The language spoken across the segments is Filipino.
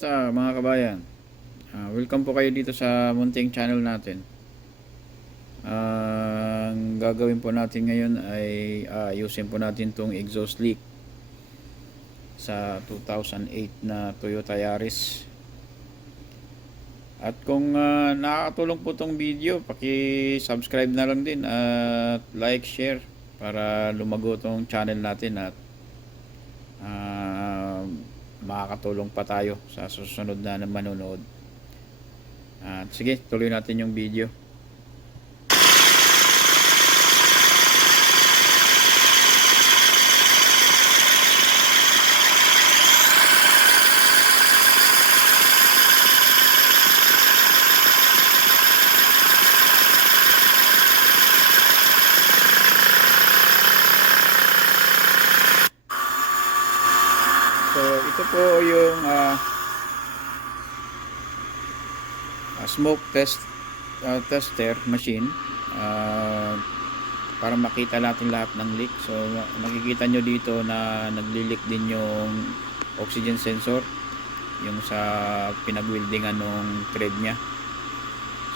Kamusta mga kabayan? Welcome po kayo dito sa munting channel natin. Ang gagawin po natin ngayon ay ayusin po natin tong exhaust leak sa 2008 na Toyota Yaris. At kung nakakatulong po tong video, paki-subscribe na lang din at like, share para lumago tong channel natin at makakatulong pa tayo sa susunod na manonood. At sige, tuloy natin yung video. So ito po yung smoke tester machine para makita natin lahat ng leak. So makikita nyo dito na nagli-leak din yung oxygen sensor, yung sa pinag-weldingan ng thread nya.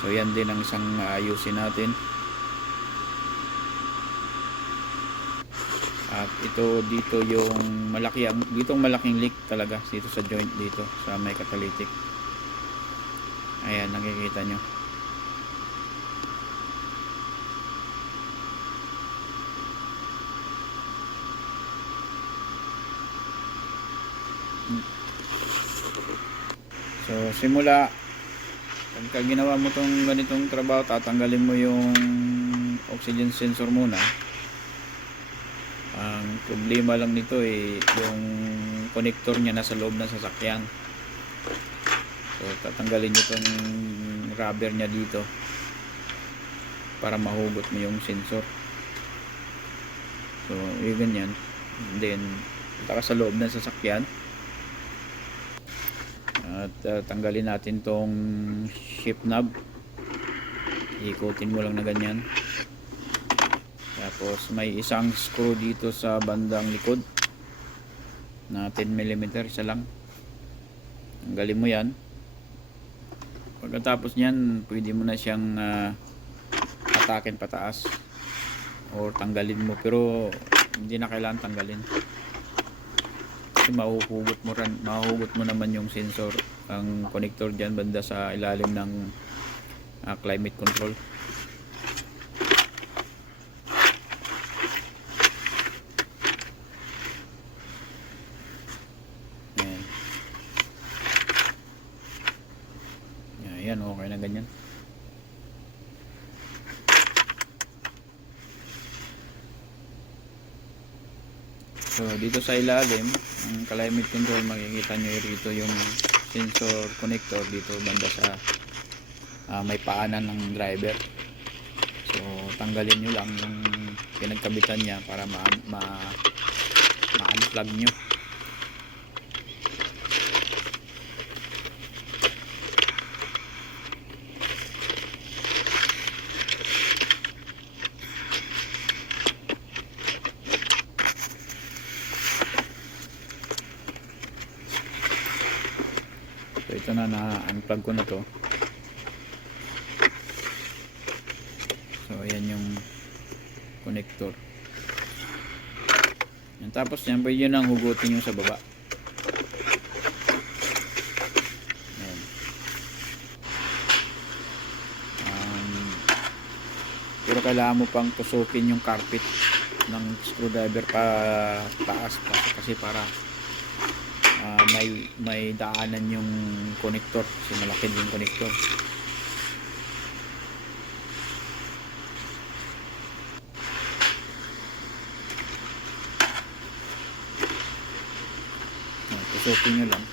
So yan din ang isang ayusin natin. At ito dito yung malaking leak talaga dito sa joint dito sa may catalytic. Ayan, nakikita nyo. So simula pagka ginawa mo tong ganitong trabaho, tatanggalin mo yung oxygen sensor muna. Ang problema lang nito yung connector niya nasa loob ng sasakyan. So tatanggalin nyo itong rubber niya dito para mahugot mo yung sensor. So yung ganyan. And then punta ka sa loob ng sasakyan at tanggalin natin tong shift knob. Ikutin mo lang na ganyan. Tapos may isang screw dito sa bandang likod na 10mm, isa lang. Tanggalin mo yan. Pagkatapos nyan, pwede mo na siyang atakin pataas or tanggalin mo, pero hindi na kailangan tanggalin kasi mahuhugot mo naman yung sensor, ang connector dyan banda sa ilalim ng climate control. Ayan, okay na ganyan. So dito sa ilalim, ang climate control, makikita nyo rito yung sensor connector dito banda sa may paanan ng driver. So tanggalin nyo lang yung pinagkabitan niya para ma-unplug nyo. So ito na-unplug ko na to. So ayan yung connector. Yan, tapos yan, pwede nang hugutin yung sa baba. Ayan. Pero kailangan mo pang tusukin yung carpet ng screwdriver pa taas pa, kasi para may daanan yung connector kasi malaki yung connector. Tusukin nyo lang.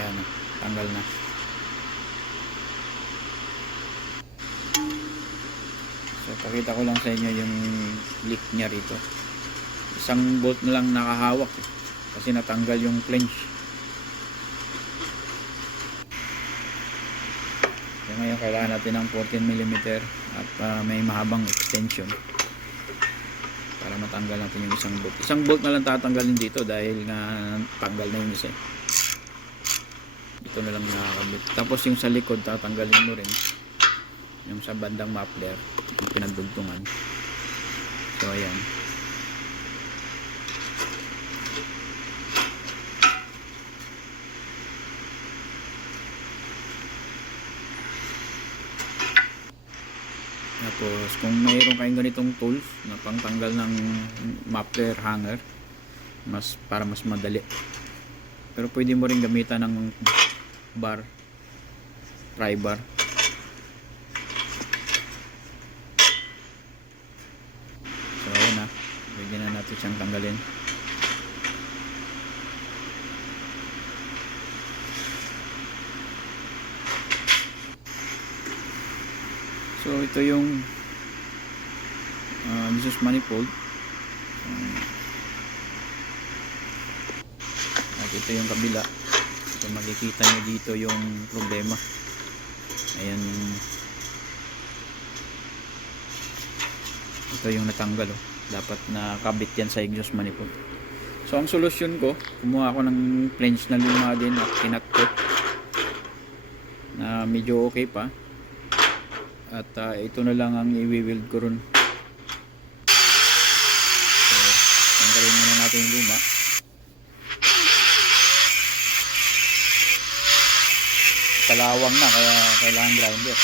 Ayan, tanggal na. So pakita ko lang sa inyo yung leak nya rito. Isang bolt na lang nakahawak kasi natanggal yung flange. ngayon kailangan natin ng 14mm at may mahabang extension para matanggal natin yung isang bolt na lang tatanggalin dito dahil nga tanggal na yung isa. Ito na lang nakakabit. Tapos yung sa likod tatanggalin mo rin yung sa bandang muffler, yung pinagdugtungan. So ayan. Tapos kung mayroon kayong ganitong tools na pangtanggal ng muffler hanger, para mas madali. Pero pwede mo rin gamitan ng bar, pry bar. So ayan na, pwede na natin siyang tanggalin. So ito yung Jesus manifold. At ito yung kabila. So makikita nyo dito yung problema. Ayan, ito yung natanggal, oh. Dapat nakabit yan sa exhaust manifold. So ang solusyon ko, kumuha ako ng flange na luma din at kinakot na medyo okay pa. At ito na lang ang i-weld ko ron. So, tanggalin muna natin yung luma. Kalawang na, kaya kailangan grinder.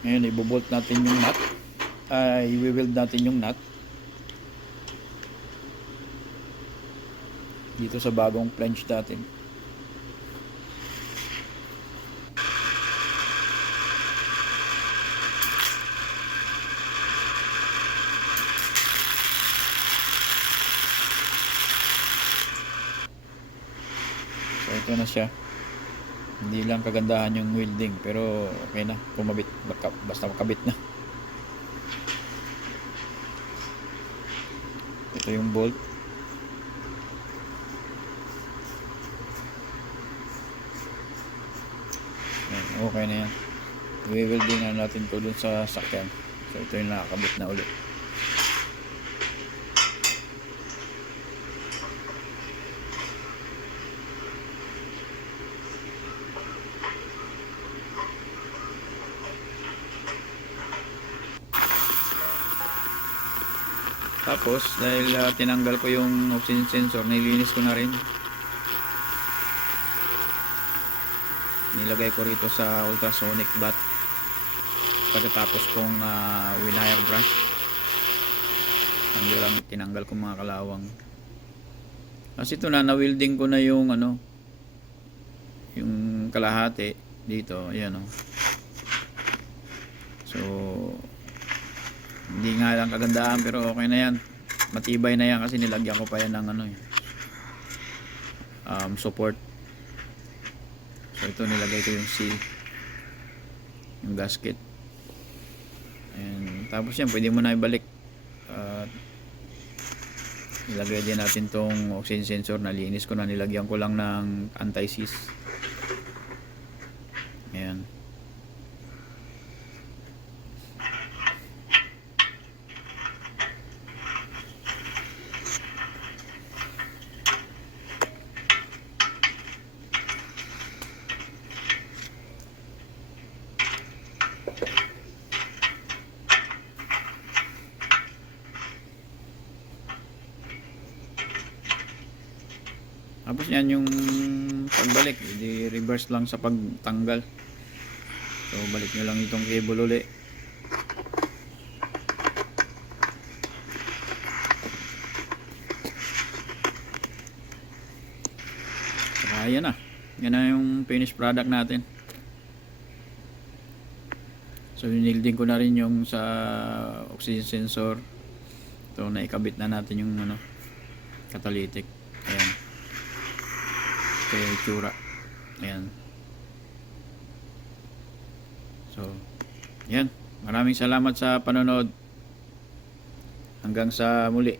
Ngayon, ibobolt natin yung nut. I-weld natin yung nut dito sa bagong flange natin. So ito na siya. Hindi lang kagandahan yung welding, pero okay na, kumabit, basta makabit na. Ito yung bolt. Okay na yan. I-welding na natin to dun sa sakyan. So ito yung nakakabit na ulit. Tapos dahil tinanggal ko yung oxygen sensor, nilinis ko na rin. Nilagay ko rito sa ultrasonic bath pagkatapos kong wire brush. Tinanggal ko mga kalawang. Kasi ito na-welding ko na yung yung kalahati dito, ayan oh. So hindi nga lang kagandahan, pero okay na yan, matibay na yan kasi nilagyan ko pa yan ng support. So ito nilagay ko yung seal, yung gasket. And tapos yan, pwede mo na ibalik. Nilagay din natin tong oxygen sensor, nalinis ko na, nilagyan ko lang ng anti-seize. Ayan. Tapos yan yung pagbalik, hindi reverse lang sa pagtanggal. So balik nyo lang itong cable uli. Saka yan na. Yan na yung finished product natin. So winilding ko na rin yung sa oxygen sensor. So naikabit na natin yung catalytic. Ayan. Kaya itsura. Ayan. So, yan. Maraming salamat sa panonood. Hanggang sa muli.